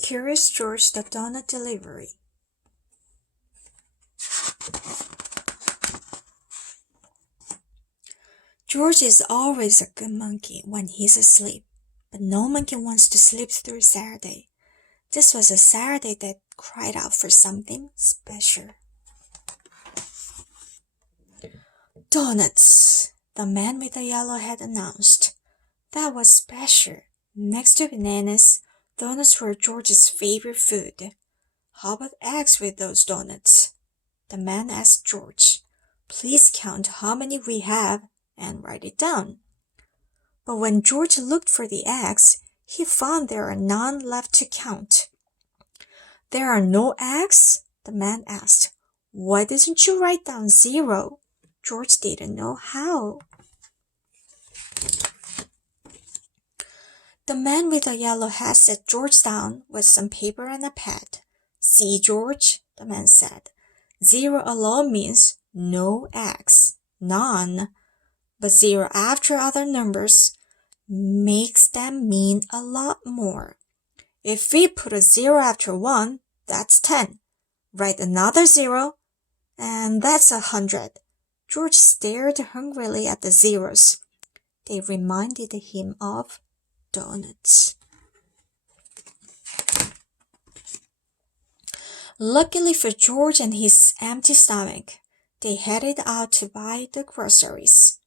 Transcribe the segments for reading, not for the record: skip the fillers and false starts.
Curious George the Donut Delivery. George is always a good monkey when he's asleep, but no monkey wants to sleep through Saturday. This was a Saturday that cried out for something special. Donuts, the man with the yellow hat announced. That was special. Next to bananas, donuts were George's favorite food. How about eggs with those donuts? The man asked George. Please count how many we have and write it down. But when George looked for the eggs, he found there are none left to count. There are no eggs? The man asked. Why didn't you write down 0? George didn't know how. The man with the yellow hat sat George down with some paper and a pad. See, George, the man said. 0 alone means no eggs, none. But 0 after other numbers makes them mean a lot more. If we put a 0 after 1, that's 10. Write another 0, and that's 100. George stared hungrily at the zeros. They reminded him of donuts. Luckily for George and his empty stomach, they headed out to buy the groceries.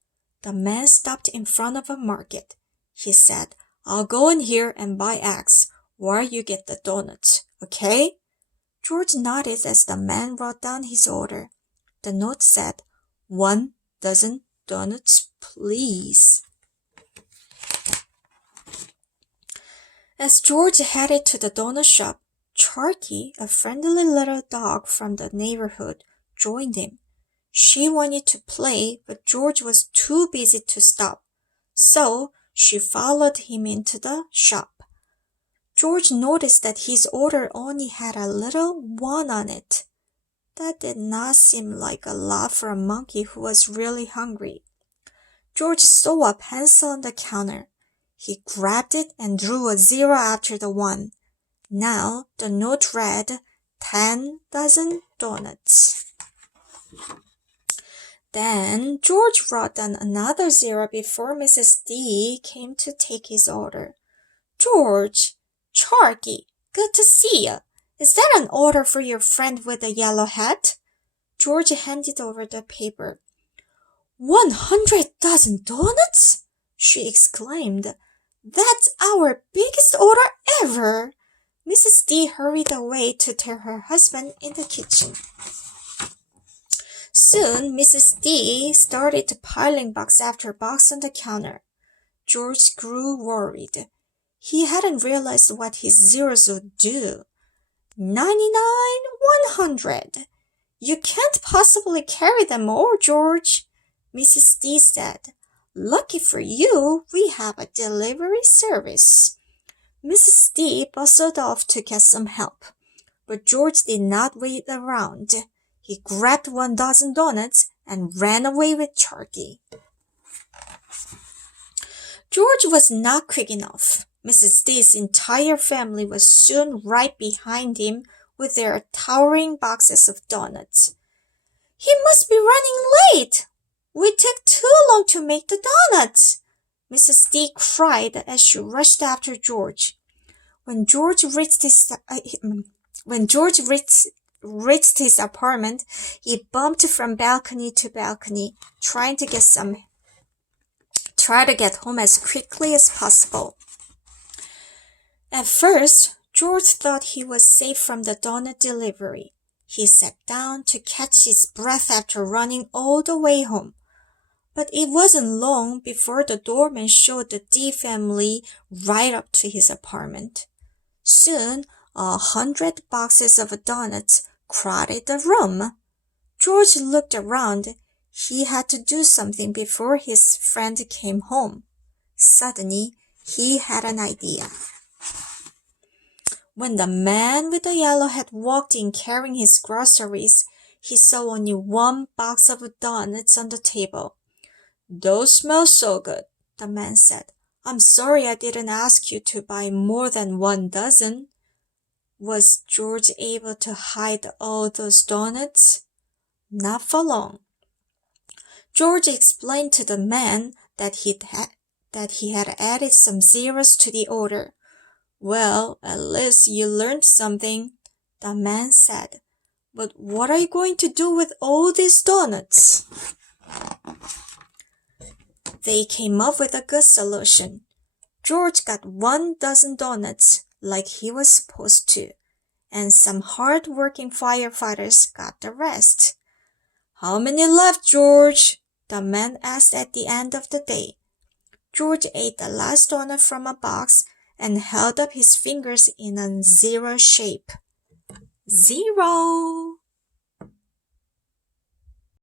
The man stopped in front of a market. He said, I'll go in here and buy eggs while you get the donuts, okay? George nodded as the man wrote down his order. The note said, 1 dozen donuts, please. As George headed to the donut shop, Charky, a friendly little dog from the neighborhood, joined him. She wanted to play, but George was too busy to stop, so she followed him into the shop. George noticed that his order only had a little 1 on it. That did not seem like a lot for a monkey who was really hungry. George saw a pencil on the counter. He grabbed it and drew a 0 after the 1. Now the note read, 10 dozen donuts. Then George wrote down another 0 before Mrs. D came to take his order. George, Charky, good to see you. Is that an order for your friend with the yellow hat? George handed over the paper. 100 dozen donuts? She exclaimed. That's our biggest order ever. Mrs. D hurried away to tell her husband in the kitchen. Soon, Mrs. D started piling box after box on the counter. George grew worried. He hadn't realized what his zeros would do. 99, 100. You can't possibly carry them all, George, Mrs. D said. Lucky for you, we have a delivery service. Mrs. D bustled off to get some help, but George did not wait around. He grabbed 1 dozen donuts and ran away with Charky. George was not quick enough. Mrs. D's entire family was soon right behind him with their towering boxes of donuts. He must be running late. We took too long to make the donuts, Mrs. D cried as she rushed after George. When George reached his apartment, he bumped from balcony to balcony, trying to get home as quickly as possible. At first, George thought he was safe from the donut delivery. He sat down to catch his breath after running all the way home. But it wasn't long before the doorman showed the D family right up to his apartment. Soon, 100 boxes of donuts crowded the room. George looked around. He had to do something before his friend came home. Suddenly, he had an idea. When the man with the yellow hat walked in carrying his groceries, he saw only 1 box of donuts on the table. Those smell so good, the man said. I'm sorry I didn't ask you to buy more than 1 dozen. Was George able to hide all those donuts? Not for long. George explained to the man that he had added some zeros to the order. Well, at least you learned something, the man said. But what are you going to do with all these donuts? They came up with a good solution. George got 1 dozen donuts like he was supposed to, and some hard-working firefighters got the rest. How many left, George? The man asked at the end of the day. George ate the last donut from a box and held up his fingers in a zero shape. 0!